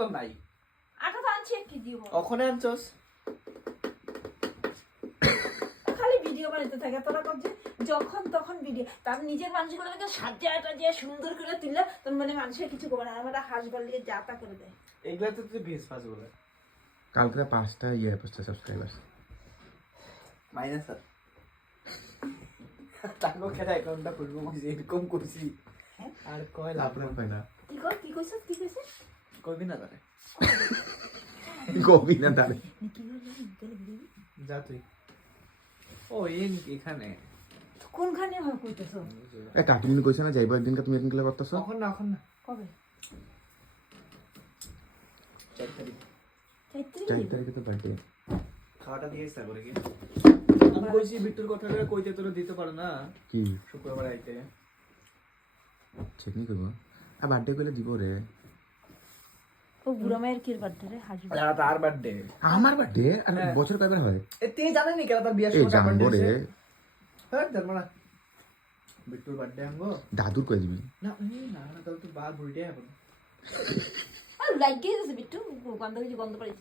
তো নাই আটা তো আনছি 1 কেজি ওখানে আনছস খালি ভিডিও বানাইতে থাকে তোরা কবছে যখন তখন ভিডিও তার নিজের মানুষগুলোকে সাজাটা যে সুন্দর করে তুললে তোর মানে মানুষের কিছু করবে না আমরা হাসবার লিয়ে যাতা করে দেয় এগুলা তো তুই ভেজ ফাজ বলে কালকে 5টা সাবস্ক্রাইবার মাইনাস তাকে কেটে অ্যাকাউন্টটা করবো এরকম করছি আর কয় লাভ আপনার পাই না কি কইছিস কি কইছিস করবি না তারে কবি না তারে কি করলি যা তুই ও এখানে কোনখানে হয় কইতেছ এ কাকিনি কইছ না যাইবা একদিনকে তুমি একদিন করতেছো এখন না কবে 4 তারিখ 4 তারিখে তো বার্থডে খাওয়াটা দিয়ে ইচ্ছা করে কি আমি কইছি বিট্টুর কথাটা কইতে তোরা দিতে পারো না কি শুক্রবার আইতে চেকনি করব আর বার্থডে কইলে দিব রে ও বুড়া মায়ের কি বার্থডে রে হাসি তার বার্থডে আমার বার্থডে আর বছর কয়বার হয় এ তে জানেন নি কেন তার বিয়ার এই সময় জানবো রে হ্যাঁ ধর্মনা বিট্টুর বার্থডে আঙ্গো দাদুর কই দিবি না তাহলে তো বার বুড়িটাই হবে আর লাইক গেছে বিট্টু গন্ধ পাইছে